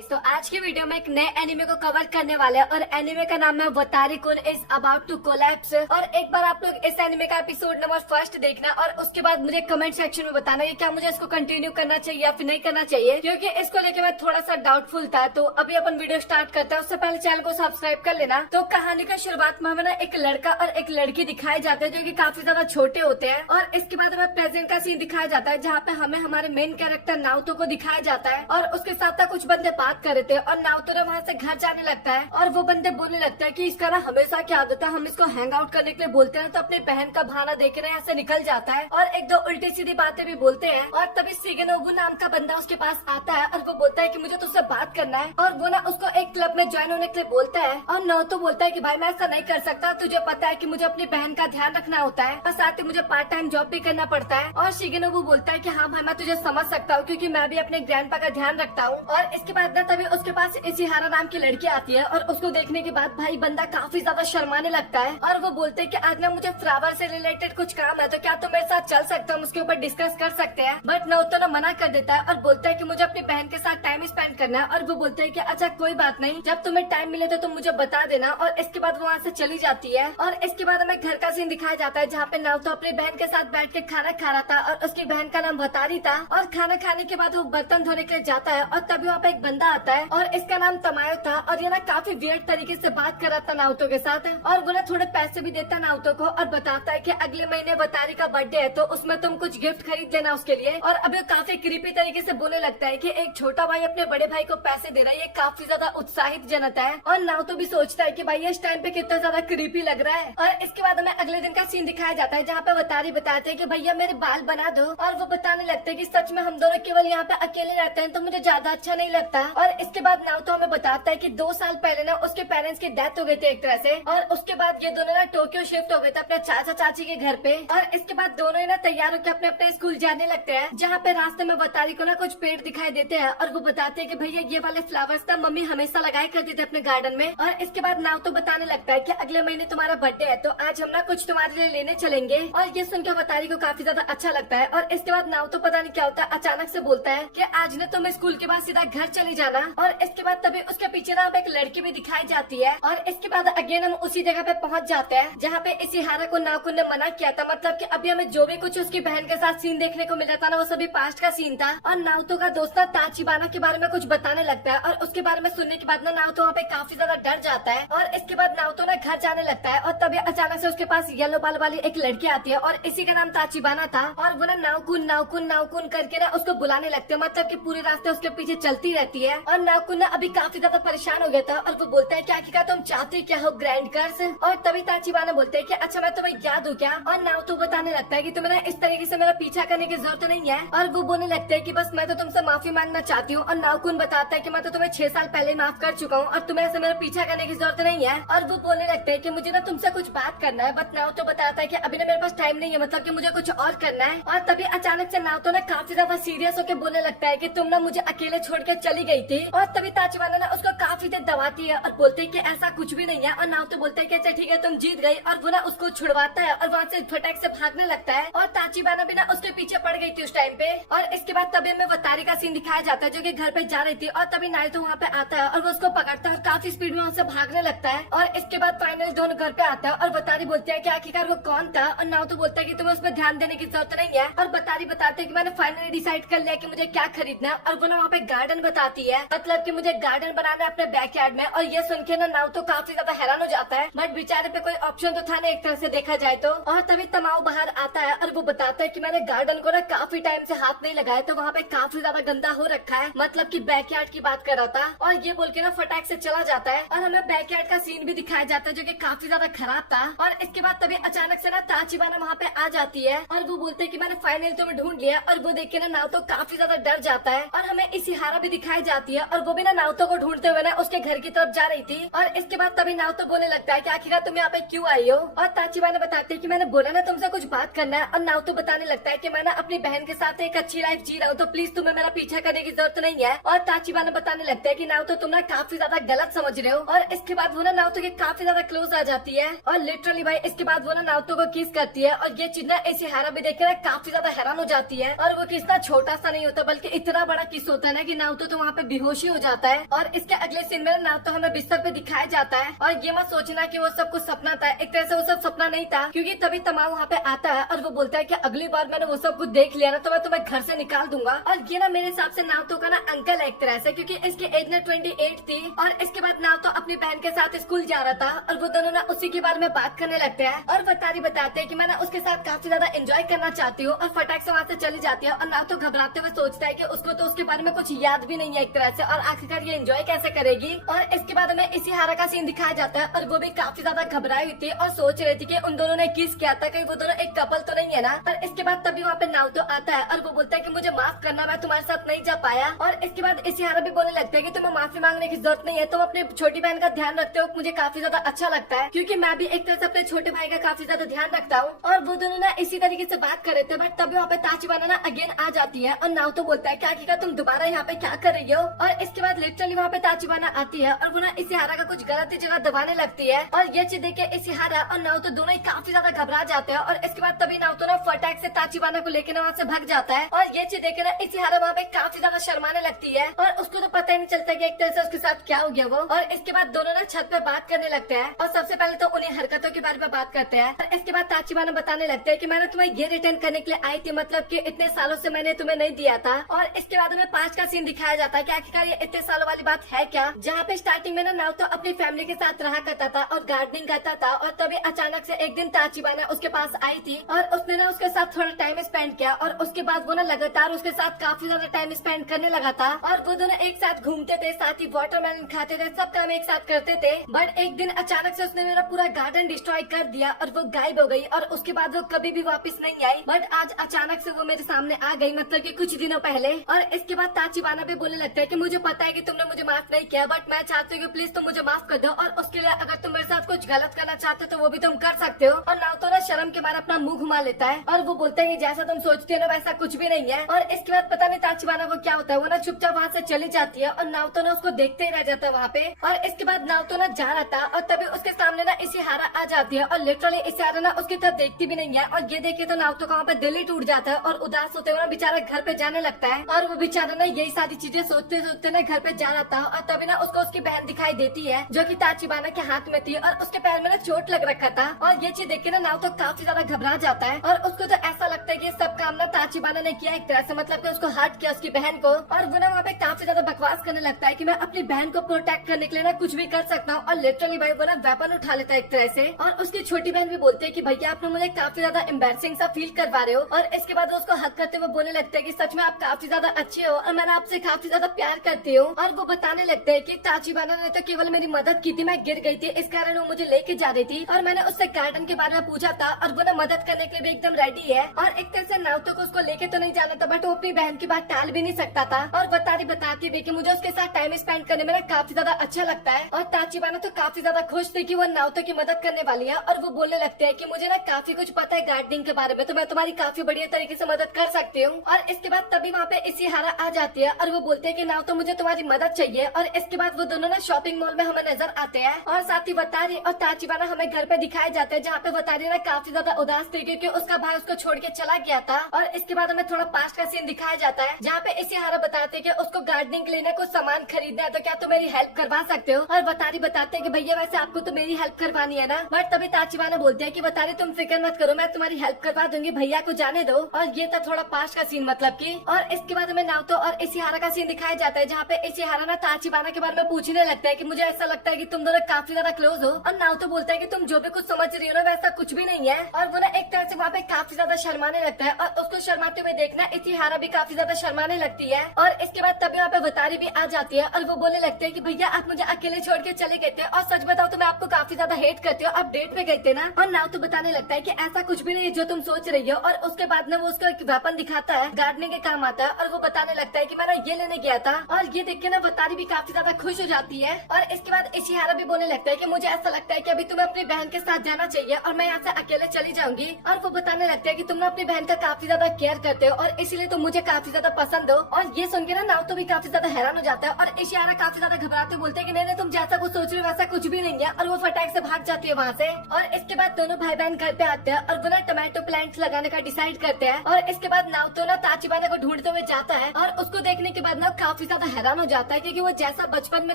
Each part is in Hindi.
तो आज की वीडियो में एक नए एनिमे को कवर करने वाले हैं और एनिमे का नाम है वतारी कुन इज अबाउट टू कोलैप्स। और एक बार आप लोग इस एनिमे का एपिसोड नंबर फर्स्ट देखना और उसके बाद मुझे कमेंट सेक्शन में बताना कि क्या मुझे इसको कंटिन्यू करना चाहिए या फिर नहीं करना चाहिए, क्योंकि इसको लेके मैं थोड़ा सा डाउटफुल था। तो अभी अपन वीडियो स्टार्ट करते हैं, उससे पहले चैनल को सब्सक्राइब कर लेना। तो कहानी का शुरुआत में हमें ना एक लड़का और एक लड़की दिखाए जाते हैं जो की काफी ज्यादा छोटे होते हैं, और इसके बाद हमें प्रेजेंट का सीन दिखाया जाता है जहाँ पे हमें हमारे मेन कैरेक्टर नाउतो को दिखाया जाता है और उसके साथ कुछ बंदे बात कर रहे थे और नाउतो ने वहाँ से घर जाने लगता है और वो बंदे बोलने लगता है कि इसका ना हमेशा क्या आदत है, हम इसको हैंग आउट करने के लिए बोलते हैं तो अपनी बहन का बहाना देके ना यहाँ से निकल जाता है और एक दो उल्टी सीधी बातें भी बोलते हैं। और तभी शिगेनोबु नाम का बंदा उसके पास आता है और वो बोलता है कि मुझे तुझसे बात करना है, और वो ना उसको एक क्लब में ज्वाइन होने के लिए बोलता है। और नाउतो बोलता है कि भाई मैं ऐसा नहीं कर सकता, तुझे पता है कि मुझे अपनी बहन का ध्यान रखना होता है और साथ ही मुझे पार्ट टाइम जॉब भी करना पड़ता है। और शिगेनोबु बोलता है कि हाँ भाई मैं तुझे समझ सकता हूँ क्योंकि मैं भी अपने ग्रैंडपा का ध्यान रखता हूँ। और इसके बाद ना तभी उसके पास इशिहारा नाम की लड़की आती है और उसको देखने के बाद भाई बंदा काफी ज्यादा शर्माने लगता है और वो बोलते हैं कि आज ना मुझे फ्लावर से रिलेटेड कुछ काम है, तो क्या तुम मेरे साथ चल सकते हो, हम उसके ऊपर डिस्कस कर सकते हैं। बट नाउतो ना मना कर देता है और बोलता है कि मुझे अपनी बहन के साथ टाइम स्पेंड करना है। और वो बोलता है कि अच्छा कोई बात नहीं, जब तुम्हें टाइम मिले तो तुम मुझे बता देना। और इसके बाद वो वहाँ से चली जाती है और इसके बाद हमें घर का सीन दिखाया जाता है जहाँ पे नाउतो अपनी बहन के साथ बैठ के खाना खा रहा था और उसकी बहन का नाम वतारी था। और खाना खाने के बाद वो बर्तन धोने के लिए जाता है और तभी वहाँ पे एक बंदा आता है और इसका नाम तमायो था और ये ना काफी वियर्ड तरीके से बात कर रहा था नाउतो के साथ। और वो ना थोड़े पैसे भी देता नाउतो को और बताता है कि अगले महीने वतारी का बर्थडे है तो उसमें तुम कुछ गिफ्ट खरीद लेना उसके लिए। और अभी काफी क्रीपी तरीके से बोलने लगता है कि एक छोटा भाई अपने बड़े भाई को पैसे दे रहा है, ये काफी ज्यादा उत्साहित जनता है। और नाउतो भी सोचता है कि भाई इस टाइम पे कितना ज्यादा क्रीपी लग रहा है। और इसके बाद हमें अगले दिन का सीन दिखाया जाता है जहाँ पे वतारी बताते हैं कि भैया मेरे बाल बना दो। और वो बताने लगते हैं कि सच में हम दोनों केवल यहाँ पे अकेले रहते हैं तो मुझे ज्यादा अच्छा नहीं लगता। और इसके बाद नाउतो हमें बताता है कि 2 साल पहले ना उसके पेरेंट्स की डेथ हो गई थी एक तरह से, और उसके बाद ये दोनों ना टोक्यो शिफ्ट हो गए थे अपने चाचा चाची के घर पे। और इसके बाद दोनों ही ना तैयार होकर अपने अपने स्कूल जाने लगते हैं जहाँ पे रास्ते में वतारी को ना कुछ पेड़ दिखाई देते हैं और वो बताते हैं कि भैया ये वाले फ्लावर्स ना मम्मी हमेशा लगाया करती थी अपने गार्डन में। और इसके बाद नाउतो बताने लगता है कि अगले महीने तुम्हारा बर्थडे है तो आज हम ना कुछ तुम्हारे लिए लेने चलेंगे। और ये सुनकर वतारी को काफी ज्यादा अच्छा लगता है। और इसके बाद नाउतो पता नहीं क्या होता है अचानक से बोलता है कि आज ना तुम स्कूल के बाद सीधा घर चले जाना। और इसके बाद तभी उसके पीछे ना एक लड़की भी दिखाई जाती है। और इसके बाद अगेन हम उसी जगह पे पहुंच जाते हैं जहाँ पे इशिहारा को नाकुन ने मना किया था, मतलब कि अभी हमें जो भी कुछ उसकी बहन के साथ सीन देखने को मिला था ना वो सभी पास्ट का सीन था। और नाउतो का दोस्त ताचिबाना के बारे में कुछ बताने लगता है और उसके बारे में सुनने के बाद ना नाउतो वहाँ पे काफी ज्यादा डर जाता है। और इसके बाद नाउतो ना घर जाने लगता है और तभी अचानक से उसके पास येलो बाल वाली एक लड़की आती है और इसी का नाम ताचिबाना था। और वो ना नाउकुन नाउकुन नाउकुन करके ना उसको बुलाने लगते हैं, मतलब कि पूरे रास्ते उसके पीछे चलती रहती है। और नाउकुन ना अभी काफी ज्यादा परेशान हो गया था और वो बोलता है कि आखिरकार तुम चाहते क्या हो ग्रैंड गर्ल्स। और तभी ताचिबाना बोलते हैं कि अच्छा मैं तुम्हें याद हूँ क्या। और नाउतो बताने लगता है कि तुम्हें ना इस तरीके से मेरा पीछा करने की जरूरत नहीं है। और वो बोलने लगते हैं कि बस मैं तो तुमसे माफी मांगना चाहती हूँ। और नाउकुन बताता है कि मैं तो तुम्हें 6 साल पहले माफ कर चुका हूँ और तुम्हें ऐसे मेरा पीछा करने की जरूरत नहीं है। और वो बोलने लगते हैं कि मुझे ना तुमसे कुछ बात करना है, बट नाउतो बताता है कि अभी ना मेरे पास टाइम नहीं है, मतलब कि मुझे कुछ और करना है। और तभी अचानक से नाउतो ना काफी ज्यादा सीरियस होकर बोलने लगता है कि तुम ना मुझे अकेले छोड़ के चली गई थी। और तभी ताचिबाना ना उसको काफी देर दबाती है और बोलते है कि ऐसा कुछ भी नहीं है। और नाउतो बोलता है कि अच्छा ठीक है तुम जीत गई। और वो ना उसको छुड़वाता है और वहाँ से फटाक से भागने लगता है। और ताचिबाना भी ना उसके पीछे पड़ गई थी उस टाइम पे। और इसके बाद तभी हमें वतारी का सीन दिखाया जाता है जो कि घर पे जा रही थी और तभी नारुतो वहाँ पे आता है और वो उसको पकड़ता है और काफी स्पीड में वहाँ से भागने लगता है। और इसके बाद फाइनली दोनों घर पे आता है और वतारी बोलती है कि आखिरकार वो कौन था। और नारुतो बोलता है कि तुम्हें उस पर ध्यान देने की जरूरत नहीं है। और वतारी बताते है कि मैंने फाइनली डिसाइड कर लिया कि मुझे क्या खरीदना है। और वो ना वहाँ पे गार्डन बताती है, मतलब कि मुझे गार्डन बनाना है अपने बैकयार्ड में। और ये सुन के ना नारुतो काफी ज्यादा हैरान हो जाता है, बट बेचारे पे कोई ऑप्शन तो था नहीं एक तरह से देखा जाए तो। और तभी तमाओ बाहर आता है और वो बताता है कि मैंने गार्डन को ना काफी टाइम से हाथ नहीं लगाया तो वहाँ पे काफी ज्यादा गंदा हो रखा है, मतलब कि बैकयार्ड की बात कर रहा था। और ये बोल के ना फटाक से चला जाता है और हमें बैकयार्ड का सीन भी दिखाया जाता है जो कि काफी ज्यादा खराब था। और इसके बाद तभी अचानक से ना ताचिबाना वहाँ पे आ जाती है और वो बोलते है कि मैंने फाइनली तुम्हें ढूंढ लिया। और वो देख के ना नाउतो काफी ज्यादा डर जाता है। और हमें इशिहारा भी दिखाई जाती है और वो भी ना नाउतो को ढूंढते हुए ना उसके घर की तरफ जा रही थी। और इसके बाद तभी नाउतो बोलने लगता है कि आखिरकार तुम यहाँ पे क्यों आई हो। और ताचिबाना बताते है कि मैंने बोला ना तुमसे कुछ बात करना है। और नाउतो बताने लगता है कि मैं ना अपनी बहन के साथ एक अच्छी लाइफ जी रहा हूँ तो प्लीज तुम्हें मेरा पीछा करने की जरूरत नहीं है। और ताचिबाना बताने लगता है कि नाउतो तुम ना काफी ज्यादा गलत समझ रहे हो। और इसके बाद वो ना नाउतो के काफी ज्यादा क्लोज आ जाती है और लिटरली भाई इसके बाद वो ना नाउतो को किस करती है। और ये चीज ना इशिहारा भी देख के ना काफी ज्यादा हैरान हो जाती है। और वो किस ना छोटा सा नहीं होता बल्कि इतना बड़ा किस होता है ना कि नाउतो तो वहाँ पे बेहोशी हो जाता है। और इसके अगले सीन में नारुतो हमें बिस्तर पे दिखाया जाता है। और ये मत सोचना कि वो सब कुछ सपना था, एक तरह से वो सब सपना नहीं था, क्योंकि तभी तमाम वहाँ पे आता है और वो बोलता है कि अगली बार मैंने वो सब कुछ देख लिया ना तो मैं तुम्हें घर से निकाल दूंगा। और ये ना मेरे हिसाब से नारुतो का ना अंकल है एक तरह से, क्योंकि इसकी एज ना 28 थी। और इसके बाद नारुतो अपनी बहन के साथ स्कूल जा रहा था और वो दोनों ना उसी के बारे में बात करने लगते हैं। और वतारी बताते हैं कि मैं ना उसके साथ काफी ज्यादा एंजॉय करना चाहती हूँ, और फटाक से वहाँ से चली जाती है। और नारुतो घबराते हुए सोचता है कि उसको तो उसके बारे में कुछ याद भी नहीं है एक तरह से, और आखिरकार ये एंजॉय कैसे करेगी। और इसके बाद हमें इशिहारा का सीन दिखाया जाता है और वो भी काफी ज्यादा घबराई हुई थी और सोच रही थी कि उन दोनों ने किस किया था, कहीं वो दोनों एक कपल तो नहीं है ना। और इसके बाद तभी वहाँ पे नारुतो आता है और वो बोलता है कि मुझे माफ करना, मैं तुम्हारे साथ नहीं जा पाया। और इसके बाद इशिहारा भी बोलने लगता है कि तुम्हें माफी मांगने की जरूरत नहीं है, तुम अपनी छोटी बहन का ध्यान रखते हो, मुझे काफी ज्यादा अच्छा लगता है, क्योंकि मैं भी एक तरह से अपने छोटे भाई का काफी ज्यादा ध्यान रखता हूँ। और वो दोनों ना इसी तरीके से बात कर रहे थे, बट तभी वहाँ पे ताचिबाना ना अगेन आ जाती है और नारुतो बोलता है क्या आखिरकार तुम दोबारा यहाँ पे क्या कर रही हो। और इसके बाद लिटरली वहाँ पे ताचिबाना आती है और वो ना इशिहारा का कुछ गलत ही जगह दबाने लगती है। और ये चीज देख के इशिहारा और नारुतो दोनों ही काफी ज्यादा घबरा जाते हैं। और इसके बाद तभी नारुतो ना फटाक से ताचिबाना को लेकर वहाँ से भाग जाता है। और ये चीज देखे ना इशिहारा वहाँ पे काफी ज्यादा शर्माने लगती है और उसको तो पता ही नहीं चलता कि एक तरह से उसके साथ क्या हो गया वो। और इसके बाद दोनों ना छत पे बात करने लगते हैं और सबसे पहले तो उन्हें हरकतों के बारे में बात करते हैं। और इसके बाद ताचिबाना बताने लगते हैं कि मैंने तुम्हें ये रिटर्न करने के लिए आई थी, मतलब कि इतने सालों से मैंने तुम्हें नहीं दिया था। और इसके बाद हमें 5 का सीन दिखाया जाता है कि आखिरकार ये इतने सालों वाली बात है क्या, जहाँ पे स्टार्टिंग में ना नारुतो अपनी फैमिली के साथ रहा करता था और गार्डनिंग करता था। और तभी अचानक से एक दिन ताचिबाना उसके पास आई थी और उसने ना उसके साथ थोड़ा टाइम स्पेंड किया। और उसके बाद वो ना लगातार उसके साथ काफी ज्यादा टाइम स्पेंड करने लगा था और वो दोनों एक साथ घूमते थे, साथ ही वाटरमेलन खाते थे, सब काम एक साथ करते थे। बट एक दिन अचानक से उसने मेरा पूरा गार्डन डिस्ट्रॉय कर दिया और वो गायब हो गई और उसके बाद वो कभी भी वापस नहीं आई। बट आज अचानक से वो मेरे सामने आ गई, मतलब कि कुछ दिनों पहले। और इसके बाद ताचिबाना भी बोलने लगता है कि मुझे पता है कि तुमने मुझे माफ नहीं किया, बट मैं चाहती हूँ कि प्लीज तुम मुझे माफ कर दो, और उसके लिए अगर तुम मेरे साथ कुछ गलत करना चाहते हो तो वो भी तुम कर सकते हो। और नारुतो ना शर्म के मारे अपना मुंह घुमा लेता है और वो बोलता है कि जैसा तुम सोचते हो ना वैसा कुछ भी नहीं है। और इसके बाद पता नहीं ताचिबाना को क्या होता है, वो ना चुपचाप वहाँ से चली जाती है और नारुतो ना उसको देखते ही रह जाता है वहाँ पे। और इसके बाद नारुतो ना जा रहा था और तभी उसके सामने ना इशिहारा आ जाती है और लिटरली इशिहारा ना उसकी तरफ देखती भी नहीं है। और ये देखे तो नारुतो का वहाँ पे दिल ही टूट जाता है और उदास होते हुए ना बेचारा घर पे जाने लगता है। और वो बेचारा ना यही सारी चीजें सोचते सोचते ना घर पे जा रहा था और तभी ना उसको उसकी बहन दिखाई देती है जो कि ताचिबाना के हाथ में थी और उसके पैर में ना चोट लग रखा था। और ये चीज देख के ना नारुतो काफी ज्यादा घबरा जाता है और उसको तो ऐसा लगता है कि सब काम ना ताचिबाना ने किया एक तरह से, मतलब कि उसको हर्ट किया उसकी बहन को। और वो ना वहाँ पे काफी ज्यादा बकवास करने लगता है कि मैं अपनी बहन को प्रोटेक्ट करने के लिए ना कुछ भी कर सकता हूँ। और लिटरली भाई वो ना वेपन उठा लेता है एक तरह से। और उसकी छोटी बहन भी बोलती है कि भैया आपने मुझे काफी ज्यादा एम्बैरसिंग सा फील करवा रहे हो। और इसके बाद वो उसको हक करते हुए बोलने लगते हैं कि सच में आप काफी ज्यादा अच्छे हो और मैं आपसे काफी ज्यादा प्यार करती हूँ। और वो बताने लगते हैं कि ताचिबाना ने तो केवल मेरी मदद की थी, मैं गिर गई थी, इस कारण वो मुझे लेके जा रही थी और मैंने उससे गार्डन के बारे में पूछा था और वो ना मदद करने के लिए भी एकदम रेडी है। और एक तरह से नारुतो को उसको लेके तो नहीं जाना था, बट वो अपनी बहन की बात टाल भी नहीं सकता था। और बताती भी कि मुझे उसके साथ टाइम स्पेंड करने में ना काफी ज्यादा अच्छा लगता है। और ताचिबाना तो काफी ज्यादा खुश थी कि वो नारुतो की मदद करने वाली है। और वो बोलने लगते हैं कि मुझे ना काफी कुछ पता है गार्डनिंग के बारे में, तो मैं तुम्हारी काफी बढ़िया तरीके से मदद कर सकती हूँ। और इसके बाद तभी वहाँ पे इशिहारा आ जाती है और वो बोलते हैं कि नारुतो मुझे तुम्हारी मदद चाहिए। और इसके बाद वो दोनों ना शॉपिंग मॉल में हमें नजर आते हैं और साथ ही वतारी और ताचिबाना हमें घर पे दिखाए जाते हैं, जहाँ पे वतारी ना काफी ज्यादा उदास थी क्योंकि उसका भाई उसको छोड़ के चला गया था। और इसके बाद हमें थोड़ा पास्ट का सीन दिखाया जाता है जहाँ पे इशिहारा बताते हैं कि उसको गार्डनिंग के लिए ना कुछ सामान खरीदना है, तो क्या तुम मेरी हेल्प करवा सकते हो। और वतारी बताते हैं कि भैया वैसे आपको तो मेरी हेल्प करवानी है ना। बट तभी ताचिबाना बोलते हैं कि वतारी तुम फिक्र मत करो, मैं तुम्हारी हेल्प करवा दूंगी, भैया को जाने दो। और ये था थोड़ा पास्ट का सीन, मतलब की। और इसके बाद हमें नारुतो और इशिहारा का सीन दिखाया जाता है जहाँ पे इशिहारा ना ताचिबाना के बारे में पूछने लगता है कि मुझे ऐसा लगता है कि तुम दोनों काफी ज्यादा क्लोज हो। और नारुतो बोलता है कि तुम जो भी कुछ समझ रही हो ना वैसा कुछ भी नहीं है। और वो ना एक तरह से वहाँ पे काफी ज्यादा शर्माने लगता है और उसको शर्माते हुए देखना इशिहारा भी काफी ज्यादा शर्माने लगती है। और इसके बाद तभी वहाँ पे वतारी भी आ जाती है और वो बोलने लगते हैं कि भैया आप मुझे अकेले छोड़ के चले गए थे और सच बताओ तो मैं आपको काफी ज्यादा हेट करती हूँ, आप डेट पे गए थे ना। और नारुतो बताने लगता है कि ऐसा कुछ भी नहीं है जो तुम सोच रही हो। और उसके बाद ना वो उसका एक वेपन दिखाता है, गार्डनिंग के काम आता है। और वो बताने लगता है कि मैंने ये लेने गया था। और ये देख के ना वतारी भी काफी ज्यादा खुश हो जाती है। और इसके बाद इशिहारा भी बोलने लगता है कि मुझे ऐसा लगता है कि अभी तुम्हें अपनी बहन के साथ जाना चाहिए और मैं यहाँ से अकेले चली जाऊंगी। और वो बताने लगता है कि तुम ना अपनी बहन का काफी ज्यादा केयर करते हो और इसीलिए तुम मुझे काफी ज्यादा पसंद हो। और ये सुन के ना नारुतो भी काफी ज्यादा हैरान हो जाता है और इशिहारा काफी ज्यादा घबराते बोलते हैं कि नहीं तुम जैसा कुछ सोच रहे हो वैसा कुछ भी नहीं है। और वो फटाक से भाग जाती है वहाँ से। और इसके बाद दोनों भाई बहन घर पे आते हैं और वो ना टमाटो प्लांट्स लगाने का डिसाइड करते हैं। और इसके बाद नारुतो ना ताचिबाना को ढूंढते हुए जाता है और उसको देखने के बाद ना काफी ज्यादा हैरान हो जाता है क्योंकि वो जैसा बचपन में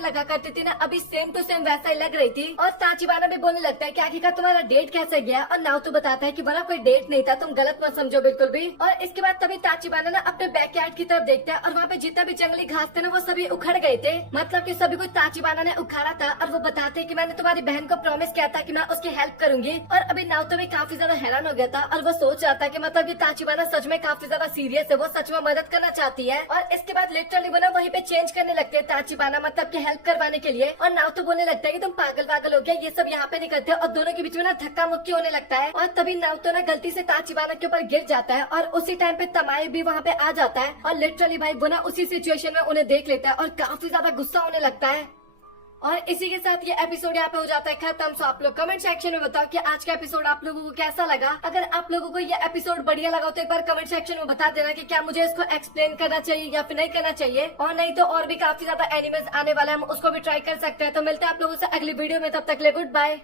लगा करती थी ना अभी सेम टू सेम वैसा ही लग रही थी। और ताचिबाना भी बोलने लगता है कि आखिरकार तुम्हारा डेट कैसे गया, और नाओतो बताता है कि बड़ा कोई डेट नहीं था, तुम गलत मत समझो बिल्कुल भी। और इसके बाद तभी ताचिबाना ना अपने बैकयार्ड की तरफ देखता है और वहाँ पे जितना भी जंगली घास थे ना वो सभी उखड़ गए थे, मतलब कि सभी कुछ ताचिबाना ने उखाड़ा था। और वो बताते हैं कि मैंने तुम्हारी बहन को प्रॉमिस किया था कि मैं उसकी हेल्प करूंगी। और अभी नाओतो भी काफी ज्यादा हैरान हो गया था और वो सोच रहा था कि मतलब कि ताचिबाना सच में काफी ज्यादा सीरियस है, वो सच में मदद करना चाहती है। और इसके बाद लिटरली वो ना वहीं पे चेंज करने लगते हैं ताचिबाना मतलब कि हेल्प करवाने के लिए। और नाओतो बोलने लगता है कि तुम पागल वागल हो गया, ये सब यहाँ पे नहीं करते। और दोनों के बीच में ना धक्का मुक्की होने लगता है और तभी नाओतो ना गलती से ताचिबाना के ऊपर गिर जाता है। और उसी टाइम पे तमाई भी वहाँ पे आ जाता है और लिटरली भाई वो ना उसी सिचुएशन में उन्हें देख लेता है और काफी ज्यादा गुस्सा होने लगता है। और इसी के साथ ये एपिसोड यहाँ पे हो जाता है खत्म। सो आप लोग कमेंट सेक्शन में बताओ कि आज का एपिसोड आप लोगों को कैसा लगा। अगर आप लोगों को ये एपिसोड बढ़िया लगा तो एक बार कमेंट सेक्शन में बता देना कि क्या मुझे इसको एक्सप्लेन करना चाहिए या फिर नहीं करना चाहिए। और नहीं तो और भी काफी ज्यादा एनिमेज आने वाला है, हम उसको भी ट्राई कर सकते हैं। तो मिलते हैं आप लोगों से अगली वीडियो में, तब तक ले गुड बाय।